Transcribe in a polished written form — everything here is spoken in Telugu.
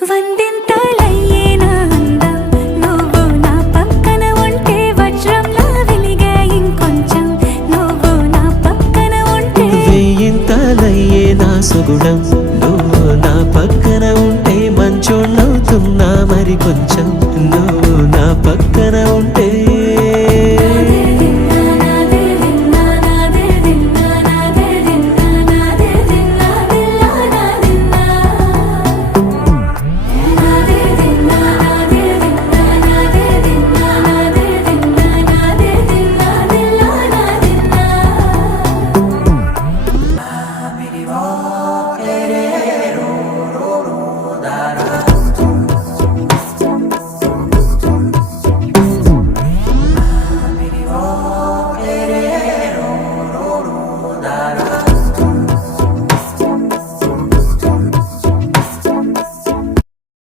వందింతలయ్యేనా అందం నువ్వు నా పక్కన ఉంటే వజ్రంలా వెలిగే ఇంకొంచెం నువ్వు నా పక్కన ఉంటే వెయ్యింతలయ్యేనా సుగుణం నువ్వు నా పక్కన ఉంటే మంచోళ్ళవుతున్నా మరి కొంచెం